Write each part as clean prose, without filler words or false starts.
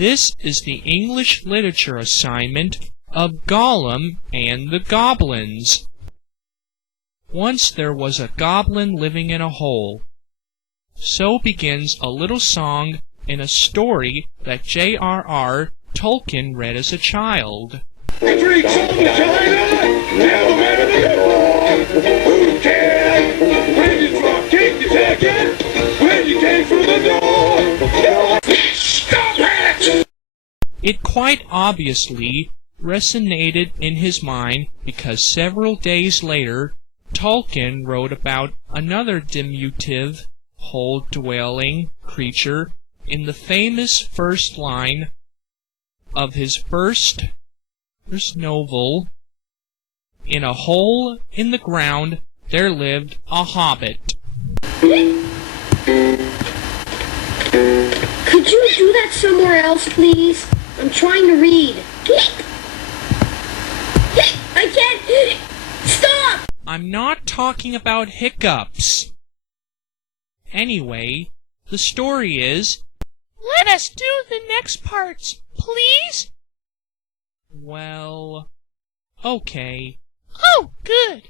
This is the English literature assignment of Golum and the Goblins. Once there was a goblin living in a hole. So begins a little song in a story that J.R.R. Tolkien read as a child. The freaks on China, no matter the door, who cares? When you drop kick your jacket, when you came through the door, stop it! It quite obviously resonated in his mind because several days later Tolkien wrote about another diminutive, hole-dwelling creature in the famous first line of his first novel. In a hole in the ground there lived a hobbit. Could you do that somewhere else, please? I'm trying to read. I can't. Stop! I'm not talking about hiccups. Anyway, the story is... Let us do the next parts, please? Well, okay. Oh, good.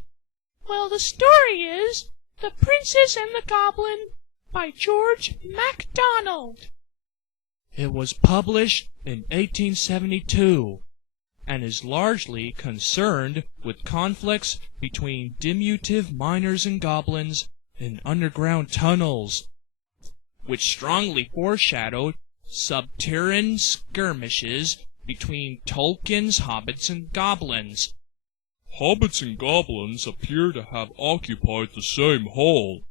Well, the story is The Princess and the Goblin by George MacDonald. It was published in 1872 and is largely concerned with conflicts between diminutive miners and goblins in underground tunnels, which strongly foreshadowed subterranean skirmishes between Tolkien's hobbits and goblins. Hobbits and goblins appear to have occupied the same hole.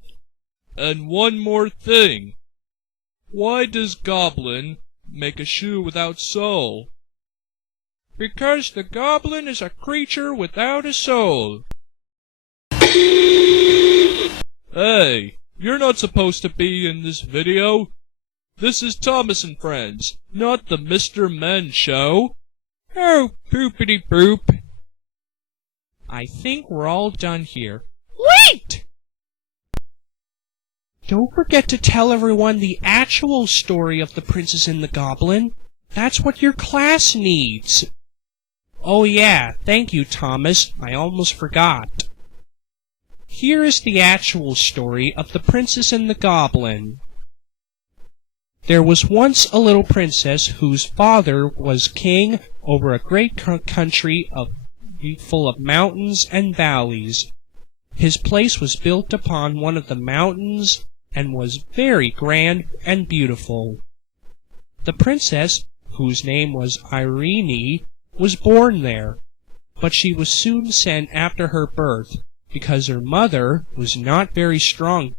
And one more thing. Why does goblin make a shoe without sole? Because the goblin is a creature without a soul. Hey, you're not supposed to be in this video. This is Thomas and Friends, not the Mr. Men show. Oh, poopity poop. I think we're all done here. Wait! Don't forget to tell everyone the actual story of The Princess and the Goblin. That's what your class needs. Oh yeah, thank you, Thomas. I almost forgot. Here is the actual story of The Princess and the Goblin. There was once a little princess whose father was king over a great country full of mountains and valleys. His place was built upon one of the mountains and was very grand and beautiful. The princess, whose name was Irene, was born there, but she was soon sent after her birth because her mother was not very strong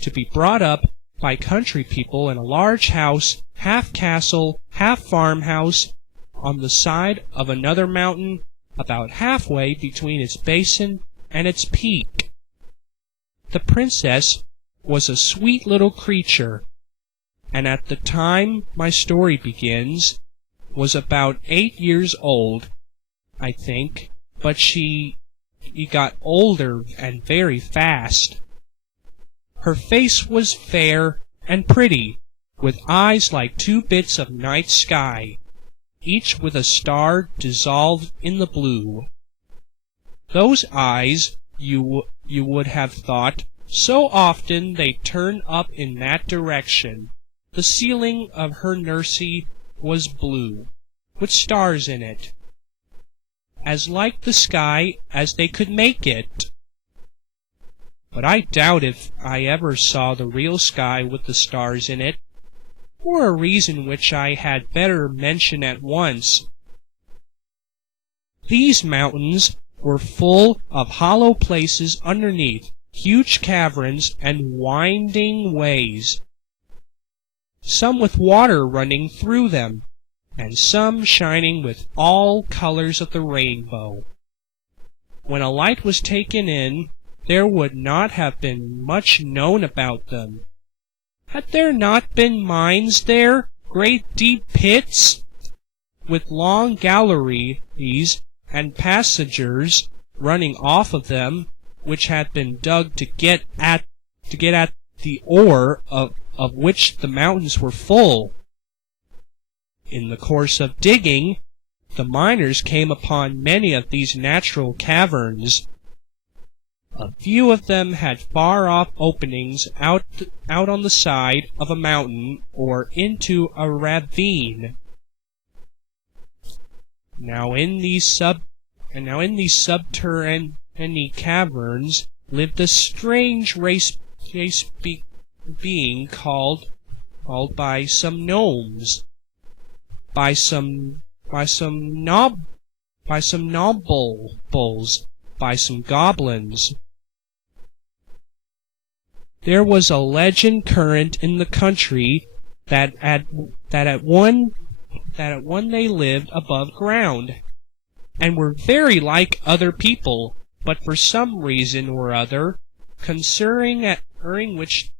to be brought up by country people in a large house, half castle, half farmhouse, on the side of another mountain about halfway between its basin and its peak. The princess was a sweet little creature, and at the time my story begins, was about 8 years old, I think, but she got older and very fast. Her face was fair and pretty, with eyes like 2 bits of night sky, each with a star dissolved in the blue. Those eyes, you would have thought, so often they turn up in that direction. The ceiling of her nursery was blue, with stars in it, as like the sky as they could make it. But I doubt if I ever saw the real sky with the stars in it, for a reason which I had better mention at once. These mountains were full of hollow places underneath, huge caverns and winding ways, some with water running through them, and some shining with all colors of the rainbow. When a light was taken in, there would not have been much known about them. Had there not been mines there, great deep pits, with long galleries and passages running off of them, which had been dug to get at the ore of which the mountains were full? In the course of digging, the miners came upon many of these natural caverns. A few of them had far-off openings out on the side of a mountain or into a ravine. Now in these subterranean caverns lived a strange race being called by some gnomes, by some nobles, by some goblins. There was a legend current in the country that at one they lived above ground, and were very like other people, but for some reason or other, concerning which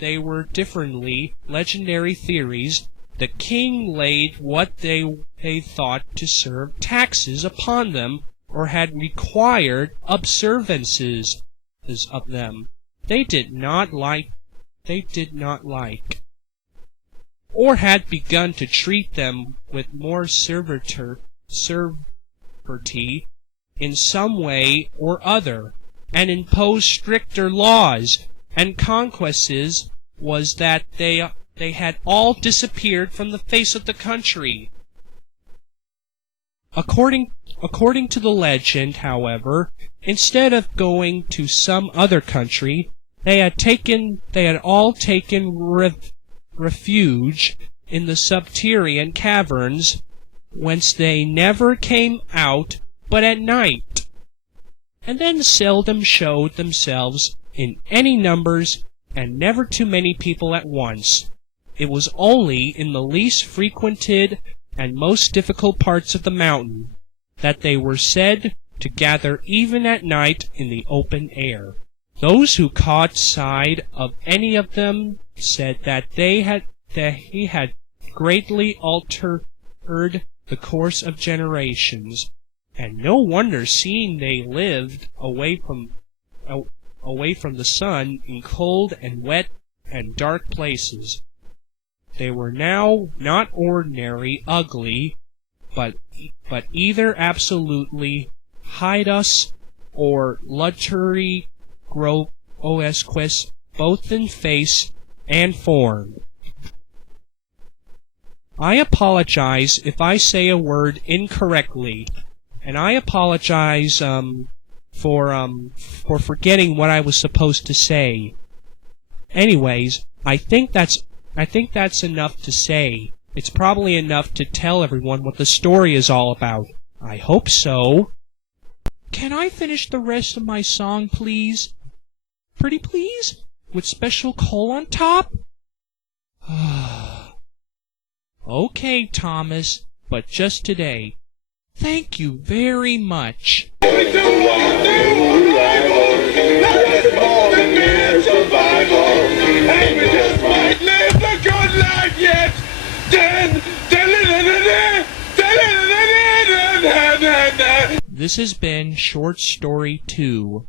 they were differently legendary theories, the king laid what they thought to serve taxes upon them, or had required observances of them. They did not like, or had begun to treat them with more severity in some way or other, and impose stricter laws, and consequences was that they had all disappeared from the face of the country. According to the legend, however, instead of going to some other country, they had all taken refuge in the subterranean caverns, whence they never came out but at night, and then seldom showed themselves in any numbers, and never too many people at once. It was only in the least frequented and most difficult parts of the mountain that they were said to gather even at night in the open air. Those who caught sight of any of them said that he had greatly altered the course of generations, and no wonder, seeing they lived away from the sun in cold and wet and dark places. They were now not ordinary ugly, but either absolutely hideous or luttery grotesque, both in face and form. I apologize if I say a word incorrectly, and I apologize for forgetting what I was supposed to say. Anyways, I think that's enough to say. It's probably enough to tell everyone what the story is all about. I hope so. Can I finish the rest of my song, please? Pretty please? With special coal on top? Okay, Thomas, but just today. Thank you very much. We don't want new arrivals. Nothing's more than mere survival. And we just might live a good life yet. This has been Short Story 2.